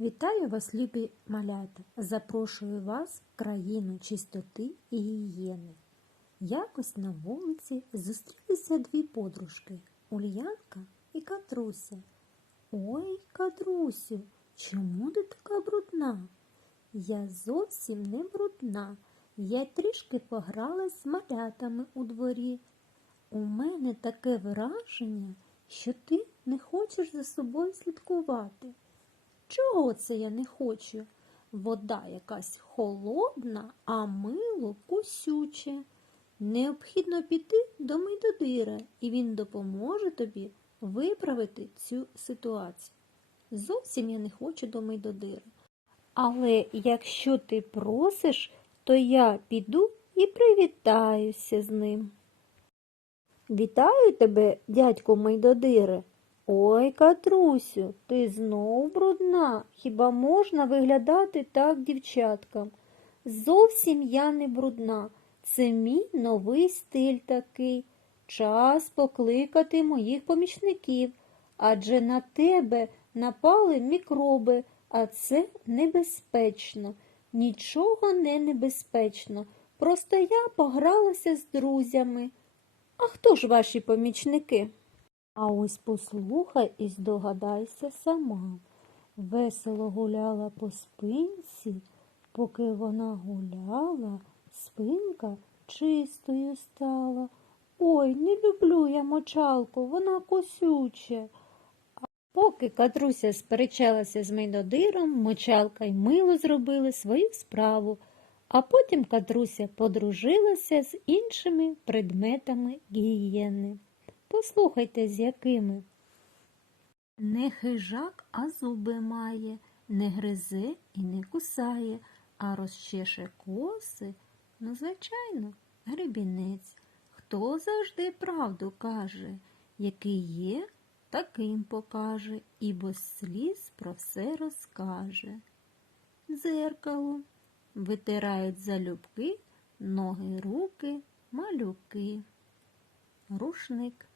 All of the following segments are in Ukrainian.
Вітаю вас, любі малята! Запрошую вас в країну чистоти і гігієни. Якось на вулиці зустрілися дві подружки Ульянка і Катруся. Ой, Катрусю, чому ти така брудна? Я зовсім не брудна. Я трішки погралась з малятами у дворі. У мене таке враження, що ти не хочеш за собою слідкувати. Чого це я не хочу? Вода якась холодна, а мило кусюче. Необхідно піти до Мийдодира, і він допоможе тобі виправити цю ситуацію. Зовсім я не хочу до Мийдодира. Але якщо ти просиш, то я піду і привітаюся з ним. Вітаю тебе, дядько Мийдодире. Ой, Катрусю, ти знов брудна. Хіба можна виглядати так дівчаткам? Зовсім я не брудна. Це мій новий стиль такий. Час покликати моїх помічників, адже на тебе напали мікроби, а це небезпечно. Нічого не небезпечно. Просто я погралася з друзями. А хто ж ваші помічники? А ось послухай і здогадайся сама. Весело гуляла по спинці, поки вона гуляла, спинка чистою стала. Ой, не люблю я мочалку, вона косюча. А поки Катруся сперечалася з Мейдодиром, мочалка й мило зробили свою справу, а потім Катруся подружилася з іншими предметами гігієни. Послухайте, з якими. Не хижак, а зуби має, не гризе і не кусає, а розчеше коси, ну, звичайно, гребінець. Хто завжди правду каже, який є, таким покаже, і без сліз про все розкаже. Дзеркало витирають залюбки, ноги, руки, малюки. Рушник.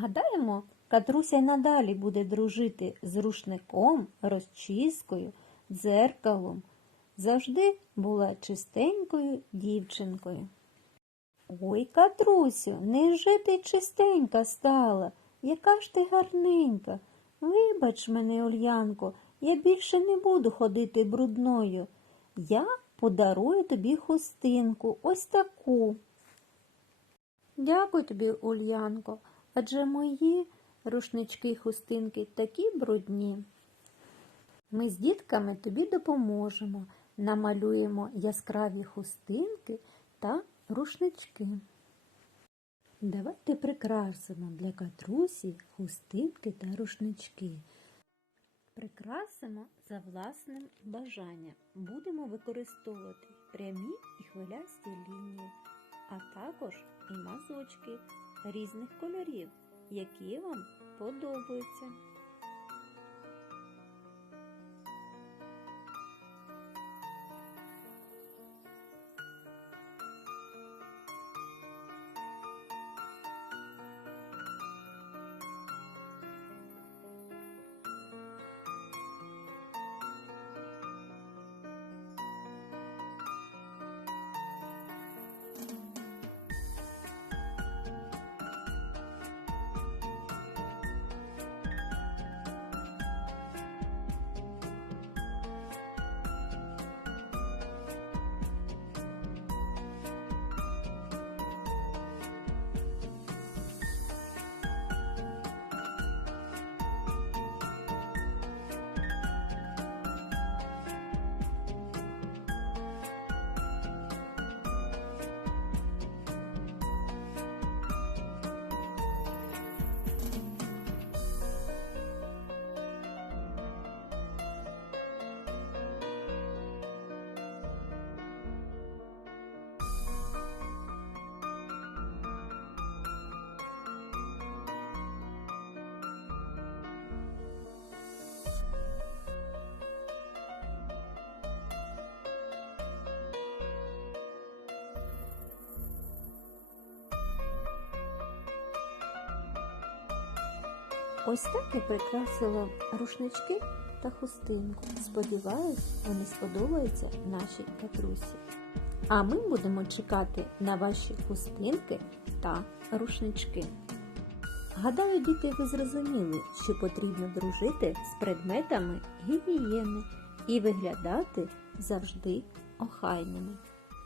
Гадаємо, Катруся надалі буде дружити з рушником, розчіскою, дзеркалом. Завжди була чистенькою дівчинкою. Ой, Катрусю, невже ти чистенька стала? Яка ж ти гарненька? Вибач мене, Ульянко, я більше не буду ходити брудною. Я подарую тобі хустинку, ось таку. Дякую тобі, Ульянко, адже мої рушнички хустинки такі брудні. Ми з дітками тобі допоможемо, намалюємо яскраві хустинки та рушнички. Давайте прикрасимо для катрусі хустинки та рушнички. Прикрасимо за власним бажанням. Будемо використовувати прямі і хвилясті лінії, а також і мазочки різних кольорів, які вам подобаються. Ось так я прикрасила рушнички та хустинку. Сподіваюсь, вони сподобаються нашій катрусі. А ми будемо чекати на ваші хустинки та рушнички. Гадаю, діти, ви зрозуміли, що потрібно дружити з предметами гігієни і виглядати завжди охайними.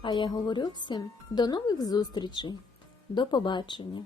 А я говорю всім до нових зустрічей. До побачення!